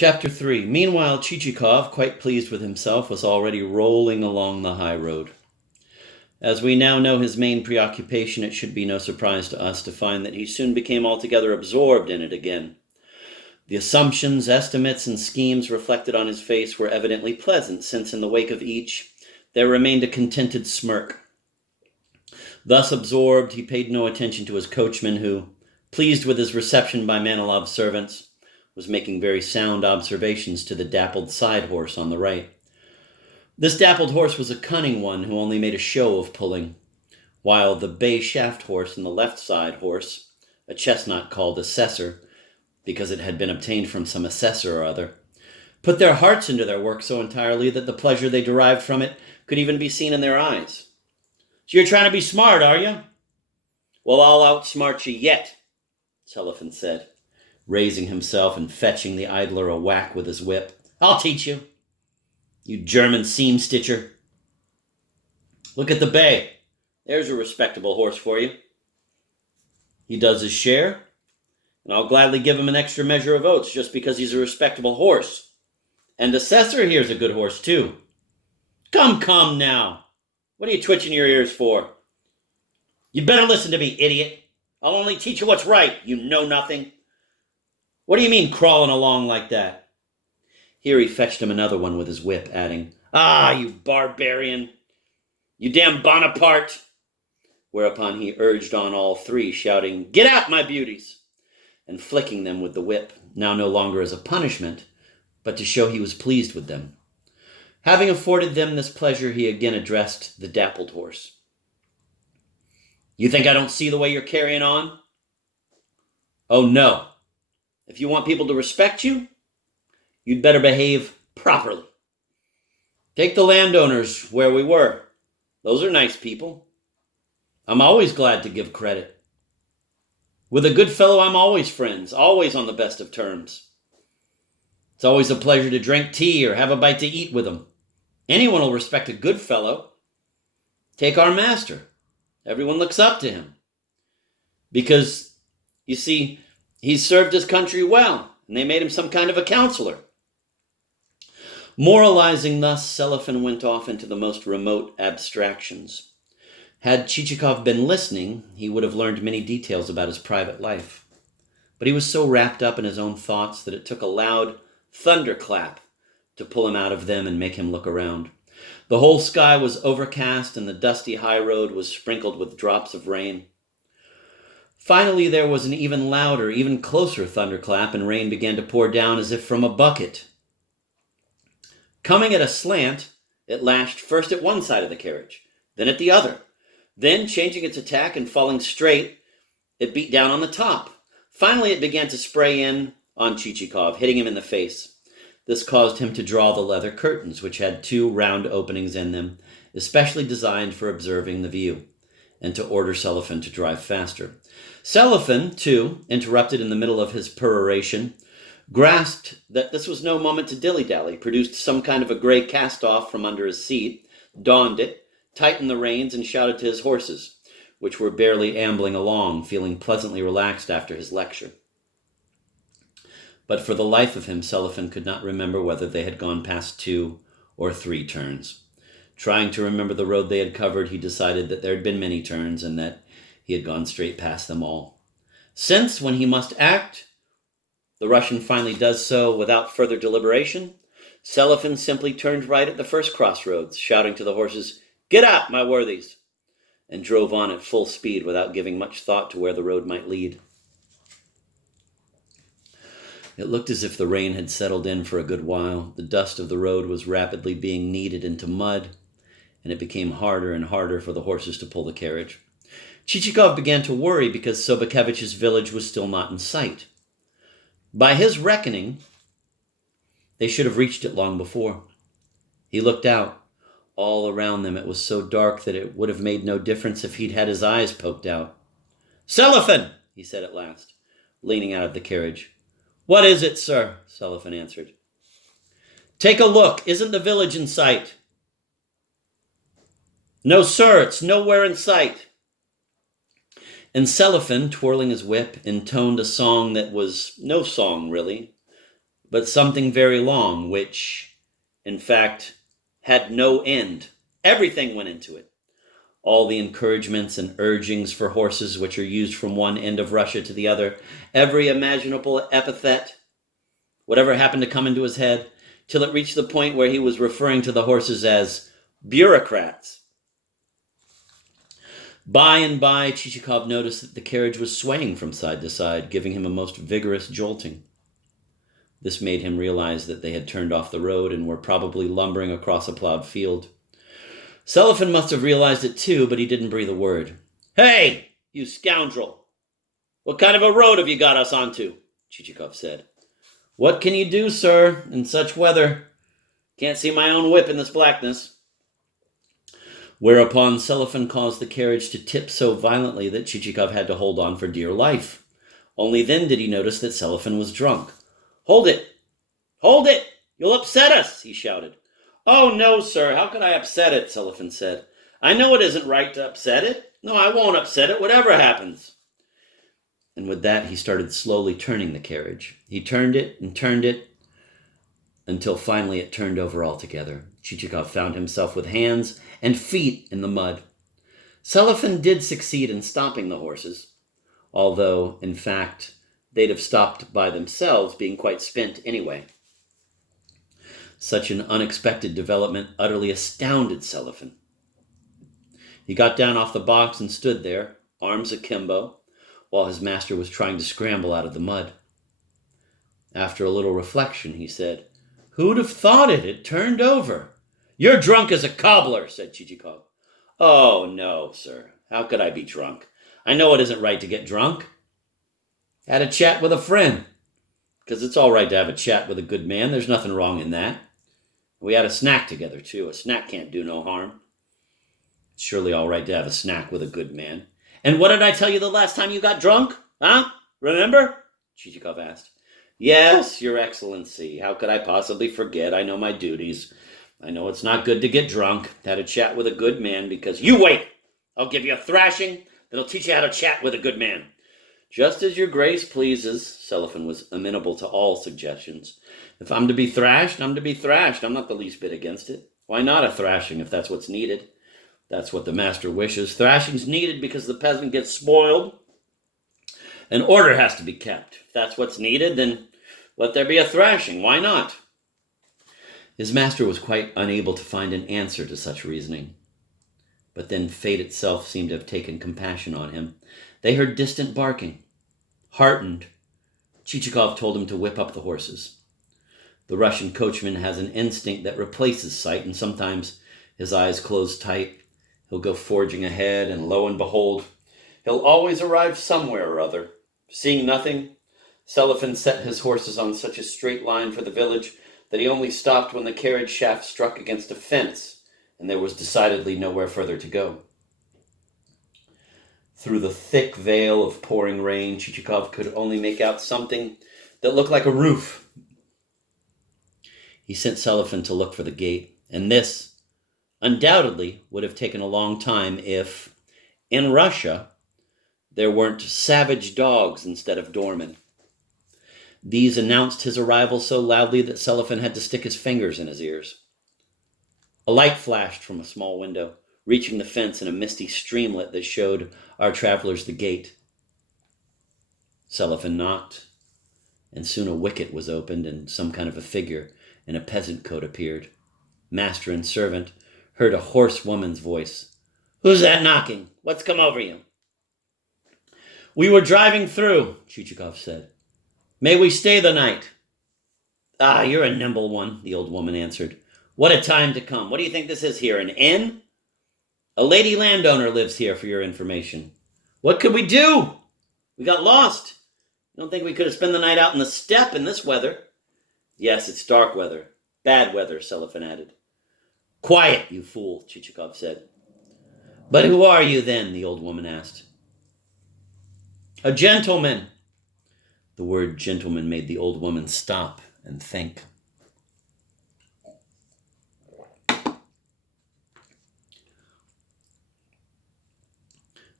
Chapter 3. Meanwhile, Chichikov, quite pleased with himself, was already rolling along the high road. As we now know his main preoccupation, it should be no surprise to us to find that he soon became altogether absorbed in it again. The assumptions, estimates, and schemes reflected on his face were evidently pleasant, since in the wake of each there remained a contented smirk. Thus absorbed, he paid no attention to his coachman, who, pleased with his reception by Manilov's servants, was making very sound observations to the dappled side horse on the right. This dappled horse was a cunning one who only made a show of pulling, while the bay shaft horse and the left side horse, a chestnut called Assessor, because it had been obtained from some assessor or other, put their hearts into their work so entirely that the pleasure they derived from it could even be seen in their eyes. "So you're trying to be smart, are you?" "Well, I'll outsmart you yet," Selifan said, raising himself and fetching the idler a whack with his whip. "I'll teach you, you German seam-stitcher. Look at the bay. There's a respectable horse for you. He does his share, and I'll gladly give him an extra measure of oats just because he's a respectable horse. And Assessor here's a good horse, too. Come now. What are you twitching your ears for? You better listen to me, idiot. I'll only teach you what's right, you know-nothing. What do you mean crawling along like that?" Here he fetched him another one with his whip, adding, "Ah, you barbarian! You damn Bonaparte!" Whereupon he urged on all three, shouting, "Get out, my beauties!" and flicking them with the whip, now no longer as a punishment, but to show he was pleased with them. Having afforded them this pleasure, he again addressed the dappled horse. "You think I don't see the way you're carrying on? Oh, no. If you want people to respect you, you'd better behave properly. Take the landowners where we were. Those are nice people. I'm always glad to give credit. With a good fellow, I'm always friends, always on the best of terms. It's always a pleasure to drink tea or have a bite to eat with him. Anyone will respect a good fellow. Take our master. Everyone looks up to him. Because, you see, he's served his country well, and they made him some kind of a counselor." Moralizing thus, Selifan went off into the most remote abstractions. Had Chichikov been listening, he would have learned many details about his private life. But he was so wrapped up in his own thoughts that it took a loud thunderclap to pull him out of them and make him look around. The whole sky was overcast, and the dusty high road was sprinkled with drops of rain. Finally, there was an even louder, even closer thunderclap, and rain began to pour down as if from a bucket. Coming at a slant, it lashed first at one side of the carriage, then at the other. Then, changing its attack and falling straight, it beat down on the top. Finally, it began to spray in on Chichikov, hitting him in the face. This caused him to draw the leather curtains, which had two round openings in them, especially designed for observing the view, and to order Selifan to drive faster. Selifan, too, interrupted in the middle of his peroration, grasped that this was no moment to dilly-dally, produced some kind of a gray cast-off from under his seat, donned it, tightened the reins, and shouted to his horses, which were barely ambling along, feeling pleasantly relaxed after his lecture. But for the life of him, Selifan could not remember whether they had gone past 2 or 3 turns. Trying to remember the road they had covered, he decided that there had been many turns and that he had gone straight past them all. Since, when he must act, the Russian finally does so without further deliberation, Selifan simply turned right at the first crossroads, shouting to the horses, "Get out, my worthies!" and drove on at full speed without giving much thought to where the road might lead. It looked as if the rain had settled in for a good while. The dust of the road was rapidly being kneaded into mud, and it became harder and harder for the horses to pull the carriage. Chichikov began to worry because Sobokevich's village was still not in sight. By his reckoning, they should have reached it long before. He looked out. All around them it was so dark that it would have made no difference if he'd had his eyes poked out. "Selifan!" he said at last, leaning out of the carriage. "What is it, sir?" Selifan answered. "Take a look. Isn't the village in sight?" "No, sir, it's nowhere in sight." And Selifan, twirling his whip, intoned a song that was no song, really, but something very long, which, in fact, had no end. Everything went into it. All the encouragements and urgings for horses which are used from one end of Russia to the other, every imaginable epithet, whatever happened to come into his head, till it reached the point where he was referring to the horses as bureaucrats. By and by, Chichikov noticed that the carriage was swaying from side to side, giving him a most vigorous jolting. This made him realize that they had turned off the road and were probably lumbering across a plowed field. Selifan must have realized it too, but he didn't breathe a word. "Hey, you scoundrel! What kind of a road have you got us onto?" Chichikov said. "What can you do, sir, in such weather? Can't see my own whip in this blackness." Whereupon Selifan caused the carriage to tip so violently that Chichikov had to hold on for dear life. Only then did he notice that Selifan was drunk. "Hold it! Hold it! You'll upset us!" he shouted. "Oh, no, sir. How could I upset it?" Selifan said. "I know it isn't right to upset it. No, I won't upset it, whatever happens." And with that, he started slowly turning the carriage. He turned it, until finally it turned over altogether. Chichikov found himself with hands and feet in the mud. Selifan did succeed in stopping the horses, although, in fact, they'd have stopped by themselves, being quite spent anyway. Such an unexpected development utterly astounded Selifan. He got down off the box and stood there, arms akimbo, while his master was trying to scramble out of the mud. After a little reflection, he said, "Who'd have thought it? It turned over." "You're drunk as a cobbler," said Chichikov. "Oh, no, sir. How could I be drunk? I know it isn't right to get drunk. Had a chat with a friend. Because it's all right to have a chat with a good man. There's nothing wrong in that. We had a snack together, too. A snack can't do no harm. It's surely all right to have a snack with a good man." "And what did I tell you the last time you got drunk? Huh? Remember?" Chichikov asked. "Yes, Your Excellency. How could I possibly forget? I know my duties. I know it's not good to get drunk. Had a chat with a good man because—" "You wait! I'll give you a thrashing that'll teach you how to chat with a good man." "Just as your grace pleases." Selifan was amenable to all suggestions. "If I'm to be thrashed, I'm to be thrashed. I'm not the least bit against it. Why not a thrashing if that's what's needed? That's what the master wishes. Thrashing's needed because the peasant gets spoiled, and order has to be kept. If that's what's needed, then let there be a thrashing. Why not?" His master was quite unable to find an answer to such reasoning. But then fate itself seemed to have taken compassion on him. They heard distant barking. Heartened, Chichikov told him to whip up the horses. The Russian coachman has an instinct that replaces sight, and sometimes his eyes close tight. He'll go forging ahead, and lo and behold, he'll always arrive somewhere or other. Seeing nothing, Selifan set his horses on such a straight line for the village that he only stopped when the carriage shaft struck against a fence, and there was decidedly nowhere further to go. Through the thick veil of pouring rain, Chichikov could only make out something that looked like a roof. He sent Selifan to look for the gate, and this, undoubtedly, would have taken a long time if, in Russia, there weren't savage dogs instead of doormen. These announced his arrival so loudly that Selifan had to stick his fingers in his ears. A light flashed from a small window, reaching the fence in a misty streamlet that showed our travelers the gate. Selifan knocked, and soon a wicket was opened and some kind of a figure in a peasant coat appeared. Master and servant heard a hoarse woman's voice. "Who's that knocking? What's come over you?" "We were driving through," Chichikov said. "May we stay the night?" "Ah, you're a nimble one," the old woman answered. "What a time to come. What do you think this is here, an inn? A lady landowner lives here, for your information. What could we do? We got lost. You don't think we could have spent the night out in the steppe in this weather?" "Yes, it's dark weather. Bad weather," Selifan added. "Quiet, you fool," Chichikov said. "But who are you, then?" the old woman asked. "A gentleman." The word gentleman made the old woman stop and think.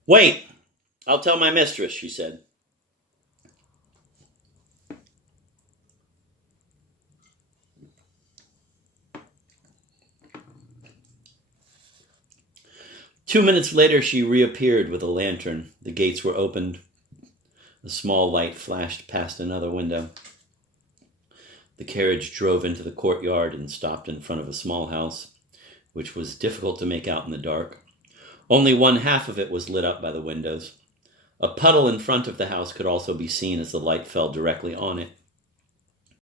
"Wait, I'll tell my mistress," she said. 2 minutes later, she reappeared with a lantern. The gates were opened. A small light flashed past another window. The carriage drove into the courtyard and stopped in front of a small house, which was difficult to make out in the dark. Only one half of it was lit up by the windows. A puddle in front of the house could also be seen as the light fell directly on it.